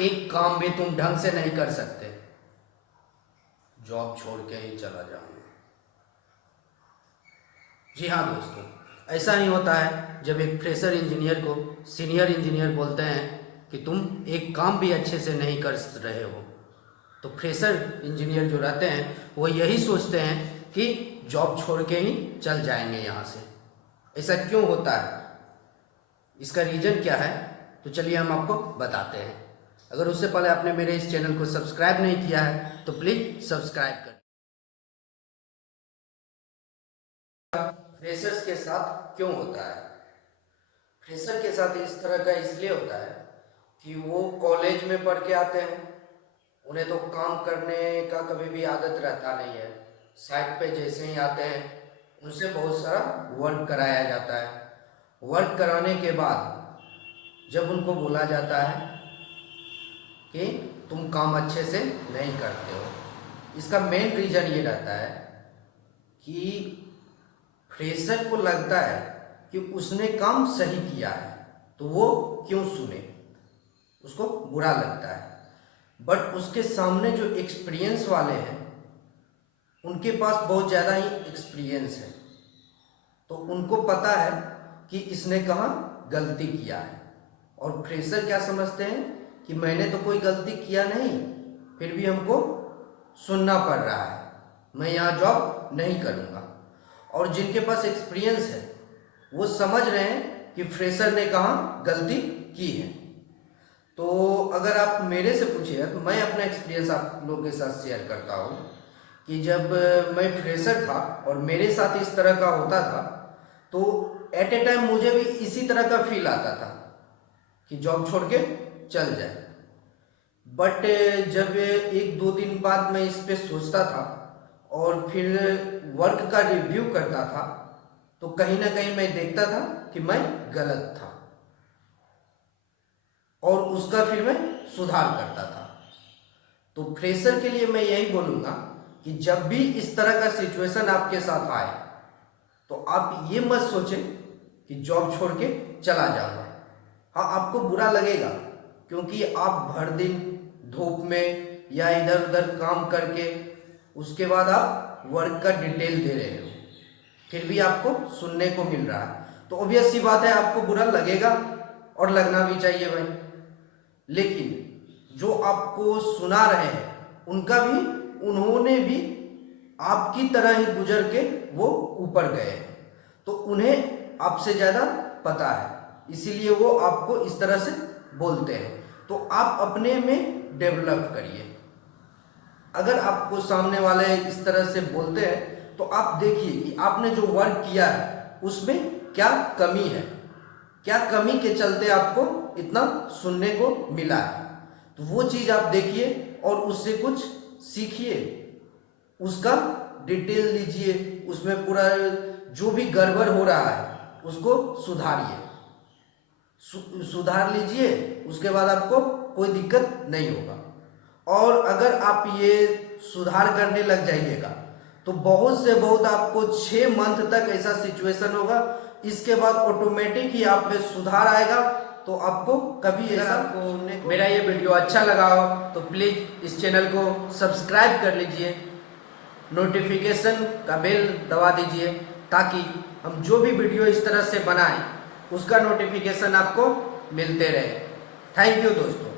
एक काम भी तुम ढंग से नहीं कर सकते, जॉब छोड़ के ही चला जाऊंगा। जी हाँ दोस्तों, ऐसा ही होता है जब एक फ्रेशर इंजीनियर को सीनियर इंजीनियर बोलते हैं कि तुम एक काम भी अच्छे से नहीं कर रहे हो, तो फ्रेशर इंजीनियर जो रहते हैं वो यही सोचते हैं कि जॉब छोड़ के ही चल जाएंगे यहाँ से। ऐसा क्यों होता है, इसका रीज़न क्या है, तो चलिए हम आपको बताते हैं। अगर उससे पहले आपने मेरे इस चैनल को सब्सक्राइब नहीं किया है तो प्लीज़ सब्सक्राइब करें। फ्रेशर्स के साथ क्यों होता है? फ्रेशर के साथ इस तरह का इसलिए होता है कि वो कॉलेज में पढ़ के आते हैं, उन्हें तो काम करने का कभी भी आदत रहता नहीं है। साइट पे जैसे ही आते हैं उनसे बहुत सारा वर्क कराया जाता है। वर्क कराने के बाद जब उनको बोला जाता है कि तुम काम अच्छे से नहीं करते हो, इसका मेन रीज़न ये रहता है कि फ्रेशर को लगता है कि उसने काम सही किया है तो वो क्यों सुने, उसको बुरा लगता है। बट उसके सामने जो एक्सपीरियंस वाले हैं उनके पास बहुत ज़्यादा ही एक्सपीरियंस है, तो उनको पता है कि इसने कहाँ गलती किया है। और फ्रेशर क्या समझते हैं कि मैंने तो कोई गलती किया नहीं, फिर भी हमको सुनना पड़ रहा है, मैं यहाँ जॉब नहीं करूँगा। और जिनके पास एक्सपीरियंस है वो समझ रहे हैं कि फ्रेशर ने कहाँ गलती की है। तो अगर आप मेरे से पूछिए तो मैं अपना एक्सपीरियंस आप लोगों के साथ शेयर करता हूँ कि जब मैं फ्रेशर था और मेरे साथ इस तरह का होता था तो एट ए टाइम मुझे भी इसी तरह का फील आता था कि जॉब छोड़ के चल जाए। बट जब एक दो दिन बाद मैं इस पे सोचता था और फिर वर्क का रिव्यू करता था तो कहीं ना कहीं मैं देखता था कि मैं गलत था और उसका फिर मैं सुधार करता था। तो फ्रेशर के लिए मैं यही बोलूँगा कि जब भी इस तरह का सिचुएशन आपके साथ आए तो आप ये मत सोचें कि जॉब छोड़ के चला जाऊँगा। हाँ, आपको बुरा लगेगा क्योंकि आप भर दिन धूप में या इधर उधर काम करके उसके बाद आप वर्क का डिटेल दे रहे हो, फिर भी आपको सुनने को मिल रहा है, तो ऑब्वियस सी बात है आपको बुरा लगेगा और लगना भी चाहिए भाई। लेकिन जो आपको सुना रहे हैं उन्होंने भी आपकी तरह ही गुजर के वो ऊपर गए हैं, तो उन्हें आपसे ज़्यादा पता है, इसीलिए वो आपको इस तरह से बोलते हैं। तो आप अपने में डेवलप करिए। अगर आपको सामने वाले इस तरह से बोलते हैं तो आप देखिए कि आपने जो वर्क किया है उसमें क्या कमी है, क्या कमी के चलते आपको इतना सुनने को मिला है। तो वो चीज़ आप देखिए और उससे कुछ सीखिए, उसका डिटेल लीजिए, उसमें पूरा जो भी गड़बड़ हो रहा है उसको सुधारिए, सुधार लीजिए, उसके बाद आपको कोई दिक्कत नहीं होगा। और अगर आप ये सुधार करने लग जाइएगा तो बहुत से बहुत आपको 6 मंथ तक ऐसा सिचुएशन होगा, इसके बाद ऑटोमेटिक ही आप में सुधार आएगा। तो आपको कभी ऐसा मेरा ये वीडियो अच्छा लगा हो तो प्लीज़ इस चैनल को सब्सक्राइब कर लीजिए, नोटिफिकेशन का बेल दबा दीजिए ताकि हम जो भी वीडियो इस तरह से बनाएं उसका नोटिफिकेशन आपको मिलते रहे। थैंक यू दोस्तों।